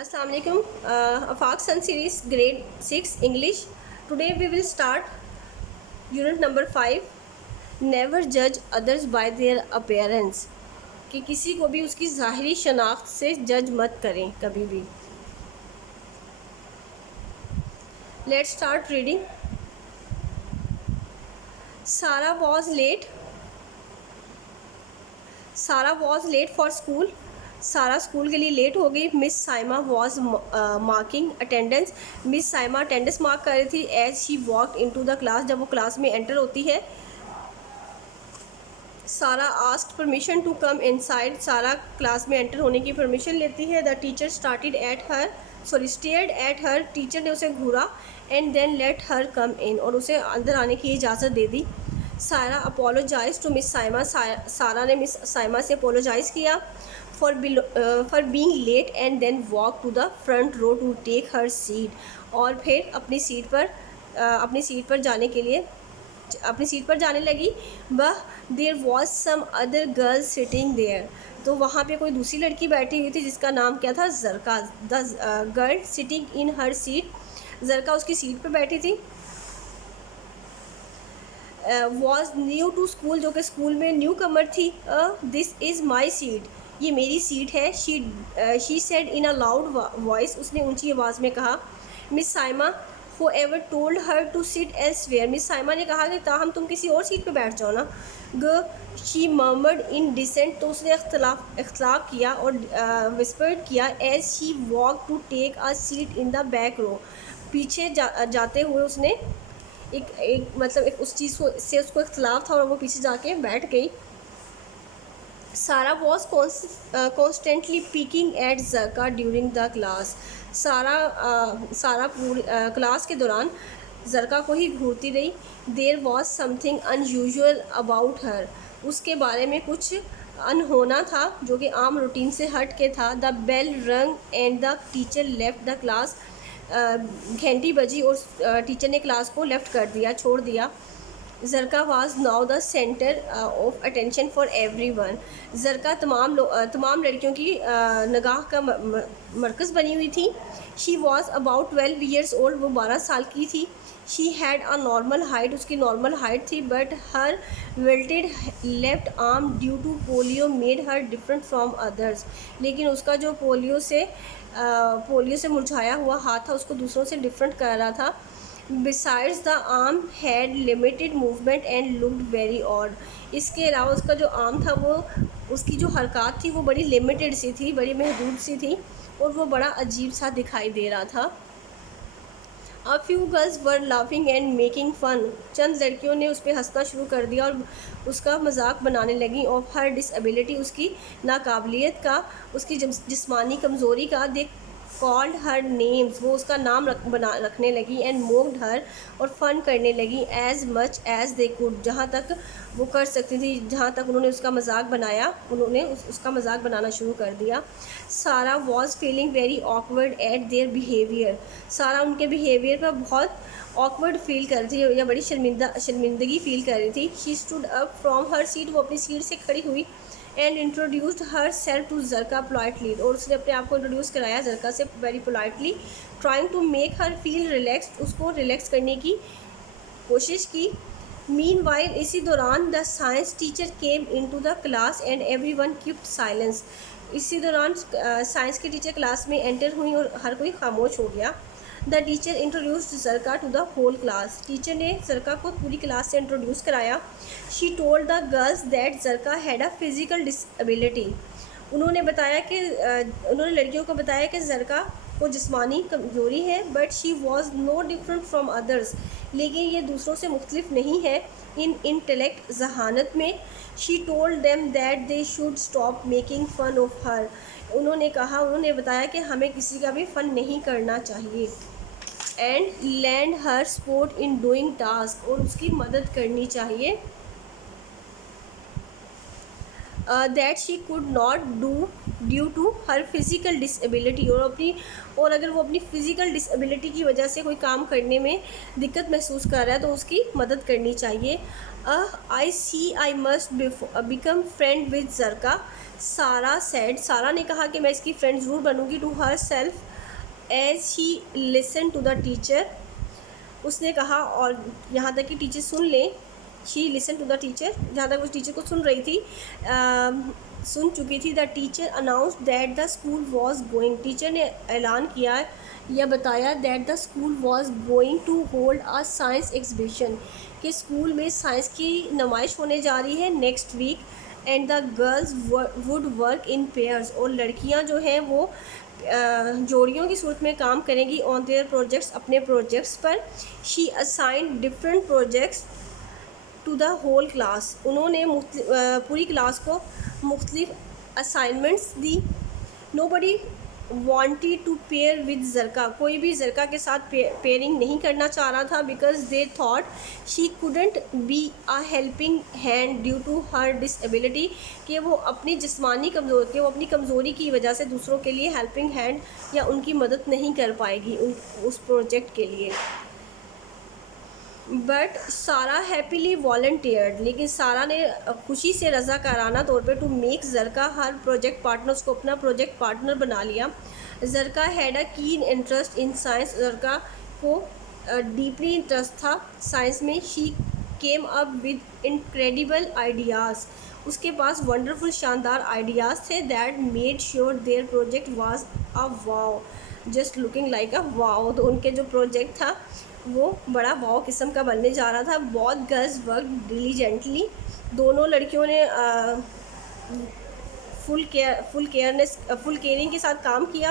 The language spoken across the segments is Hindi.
Assalamu alaikum. Afaq Sun series grade 6 English. Today we will start unit number 5. Never judge others by their appearance. कि किसी को भी उसकी ज़ाहिरी शनाख्त से जज मत करें कभी भी. Let's start reading. Sarah was late for school. सारा स्कूल के लिए लेट हो गई. Miss Saima was marking attendance. Miss Saima attendance mark कर रही थी. As she walked into the class, जब वो क्लास में एंटर होती है. Sara asked permission to come inside. Sara class में एंटर होने की परमिशन लेती है. The teacher stared at her. Teacher ने उसे घूरा. And then let her come in, और उसे अंदर आने की इजाज़त दे दी. सारा अपोलोजाइज टू मिस साइमा. सारा ने मिस साइमा से अपोलोजाइज़ किया for being late and then walk to the front row to take her seat. और फिर अपनी सीट पर जाने लगी. वह there was some other girl sitting there. तो वहाँ पे कोई दूसरी लड़की बैठी हुई थी जिसका नाम क्या था? Zarka. The girl sitting in her seat. Zarka उसकी सीट पर बैठी थी. वॉज न्यू टू स्कूल, जो कि स्कूल में न्यू कमर थी. दिस इज़ माई सीट, ये मेरी सीट है. She said in a loud voice, उसने ऊंची आवाज़ में कहा. Miss Saima who ever told her to sit elsewhere. Miss Saima ने कहा कि ताहम तुम किसी और सीट पे बैठ जाओ ना. शी मर्मर्ड इन डिसेंट, तो उसने इख्तलाफ किया और विस्पर्ड किया. As she walk to take a seat in the back row. पीछे जाते हुए उसने एक उस चीज़ से उसको इख्तलाफ था और वो पीछे जाके बैठ गई. Sarah was constantly peeking at Zarka during the class. Sarah पूरी क्लास के दौरान जरका को ही घूरती रही. There was something unusual about her, उसके बारे में कुछ अनहोना था जो कि आम रूटीन से हट के था. द बेल रंग and the teacher left the class. घंटी बजी और टीचर ने क्लास को लेफ्ट कर दिया, छोड़ दिया. Zarka was now the centre of attention for everyone. Zarka तमाम लड़कियों की निगाह का मरकज़ बनी हुई थी. She was about 12 years old, वो 12 साल की थी. She had a normal height, उसकी नॉर्मल हाइट थी. But her wilted left arm due to polio made her different from others. लेकिन उसका जो पोलियो से मुरझाया हुआ हाथ था उसको दूसरों से डिफरेंट कर रहा था. Besides the arm had limited movement and looked very odd. इसके अलावा उसका जो आर्म था वो उसकी जो हरकत थी वो बड़ी लिमिटेड सी थी, बड़ी महदूद सी थी और वो बड़ा अजीब सा दिखाई दे रहा था. A few girls were laughing and making fun. चंद लड़कियों ने उस पर हंसना शुरू कर दिया और उसका मजाक बनाने लगी. ऑफ हर डिसएबिलिटी, उसकी नाकाबिलियत का, उसकी जिस्मानी कमज़ोरी का. दे कॉल्ड हर नेम्स, वो उसका नाम रखने लगी. एंड मोक्ड हर, और फ़न करने लगी. As much as they could, जहाँ तक वो कर सकती थी, जहाँ तक उन्होंने उसका मजाक बनाया, उन्होंने उसका मजाक बनाना शुरू कर दिया. सारा was feeling very awkward eight their behaviour. सारा उनके बिहेवियर पर बहुत ऑकवर्ड फील कर रही थी या बड़ी शर्मिंदगी फ़ील कर रही थी. She stood up from her seat, वो अपनी सीट से खड़ी हुई. And introduced herself to Zarka politely, और उसने अपने आप को इंट्रोड्यूस कराया जरका से very politely. Trying to make her feel relaxed, उसको रिलैक्स करने की कोशिश की. मीन वाइल, इसी दौरान the science teacher came into the class and everyone keeped silence. इसी दौरान साइंस की टीचर क्लास में एंटर हुई और हर कोई खामोश हो गया. The teacher introduced Zarka to the whole class. Teacher ने जरका को पूरी क्लास से इंट्रोड्यूस कराया. She told the girls that Zarka had a physical disability. उन्होंने लड़कियों को बताया कि जरका को जिस्मानी कमजोरी है. But she was no different from others, लेकिन ये दूसरों से मुख्तलिफ नहीं है इन इंटेलेक्ट, जहानत में. She told them that they should stop making fun of her. उन्होंने बताया कि हमें किसी का भी फ़न नहीं करना चाहिए. And lend her support in doing task, और उसकी मदद करनी चाहिए that she could not do due to her physical disability, और अगर वो अपनी फ़िज़िकल डिसेबिलिटी की वजह से कोई काम करने में दिक्कत महसूस कर रहा है तो उसकी मदद करनी चाहिए। I see I must become friend with Zarka, Sarah said, सारा ने कहा कि मैं इसकी फ्रेंड ज़रूर बनूंगी, to herself as he listen to the teacher, उसने कहा, और यहाँ तक कि टीचर सुन लें, she listen to the teacher, जहाँ तक उस टीचर को सुन रही थी, सुन चुकी थी। The teacher announce that the school was going, टीचर ने ऐलान किया या बताया that the school was going to hold a science exhibition, कि स्कूल में साइंस की नुमाइश होने जा रही है next week, and the girls would work in pairs, और लड़कियां जो हैं वो जोड़ियों की सूरत में काम करेंगी ऑन देयर प्रोजेक्ट्स, अपने प्रोजेक्ट्स पर। She assigned different projects to the whole class, उन्होंने पूरी क्लास को मुख्तलिफ असाइनमेंट्स दी। Nobody wanted to pair with Zarka, कोई भी जरका के साथ पेयरिंग नहीं करना चाह रहा था, because they thought she couldn't be a helping hand due to her disability, कि वो अपनी जिस्मानी अपनी कमज़ोरी की वजह से दूसरों के लिए हेल्पिंग हैंड या उनकी मदद नहीं कर पाएगी उस प्रोजेक्ट के लिए। बट सारा हैप्पीली वॉलंटियर्ड, लेकिन सारा ने खुशी से रज़ाकाराना तौर पे to make Zarka her project partner, उसको अपना प्रोजेक्ट पार्टनर बना लिया। जरका had a keen interest in science, जरका को डीपली इंटरेस्ट था साइंस में। She came up with incredible ideas, उसके पास वंडरफुल शानदार आइडियाज़ थे। That made sure there project was a wow, just looking like a wow, तो उनके जो प्रोजेक्ट था वो बड़ा वाओ किस्म का बनने जा रहा था। बहुत गर्ल्स वर्क डिलीजेंटली, दोनों लड़कियों ने फुल केयरिंग के साथ काम किया।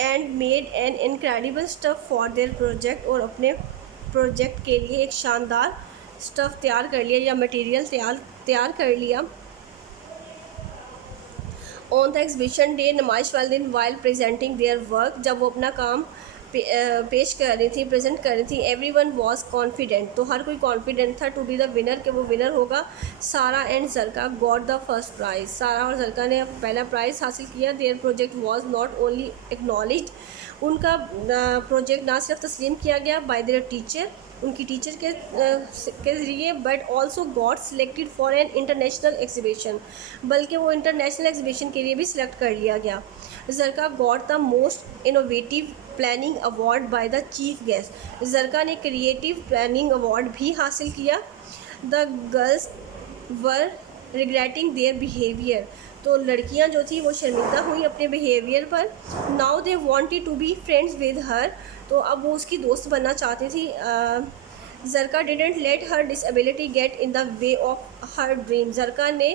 And made an incredible stuff for their project, और अपने प्रोजेक्ट के लिए एक शानदार स्टफ़ तैयार कर लिया या मटेरियल तैयार कर लिया। ऑन द एग्जीबिशन डे, नुमाइश वाले दिन, वाइल प्रेजेंटिंग देयर वर्क, जब वो अपना काम पेश कर रही थी, प्रेजेंट कर रही थी, एवरीवन वाज कॉन्फिडेंट, तो हर कोई कॉन्फिडेंट था टू बी द विनर, कि वो विनर होगा। Sarah and Zarka got the first prize, Sarah और जरका ने पहला प्राइज़ हासिल किया। Their project was not only acknowledged, उनका प्रोजेक्ट ना सिर्फ तस्लीम किया गया बाय देयर टीचर, उनकी टीचर के ज़रिए, but also got selected for an international exhibition, बल्कि वो इंटरनेशनल एग्जीबिशन के लिए भी सिलेक्ट कर लिया गया। Zarka got the most innovative planning award by the chief guest, Zarka ने क्रिएटिव प्लानिंग अवार्ड भी हासिल किया। The girls were regretting their behaviour, तो लड़कियां जो थी वो शर्मिंदा हुई अपने बिहेवियर पर। Now they wanted to be friends with her, तो अब वो उसकी दोस्त बनना चाहती थी। Zarka didn't let her disability get in the way of her dream, Zarka ने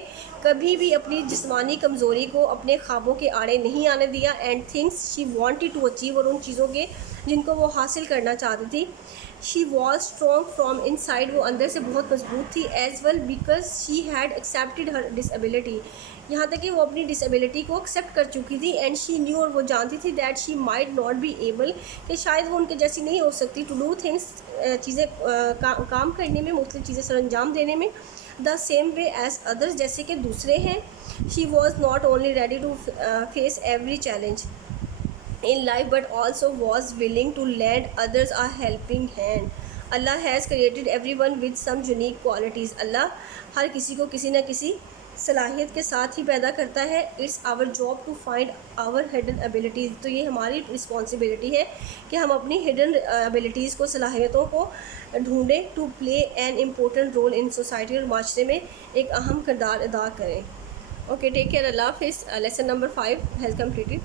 कभी भी अपनी जिस्मानी कमज़ोरी को अपने ख्वाबों के आड़े नहीं आने दिया। And things she wanted to achieve, और उन चीज़ों के जिनको वो हासिल करना चाहती थी। She was strong from inside, वो अंदर से बहुत मजबूत थी। As well because she had accepted her disability, यहाँ तक कि वो अपनी डिसेबिलिटी को एक्सेप्ट कर चुकी थी। एंड शी न्यू, और वो जानती थी that she might not be able, कि शायद वो उनके जैसी नहीं हो सकती, टू डू थिंग्स, चीज़ें काम करने में, मुख्तलिफ चीज़ें सर अंजाम देने में, the same way as others, जैसे कि दूसरे हैं। She was not only ready to face every challenge in life but also was willing to lend others a helping hand. Allah has created everyone with some unique qualities. अल्लाह हर किसी को किसी न किसी सलाहियत के साथ ही पैदा करता है। It's our job to find our hidden abilities, तो ये हमारी रिस्पॉन्सिबिलिटी है कि हम अपनी हिडन एबिलिटीज़ को, सलाहियतों को ढूंढें, to play an important role in society, और माशरे में एक अहम किरदार अदा करें। ओके, टेक केयर, अल्लाह हाफिज़। Lesson number 5 has completed.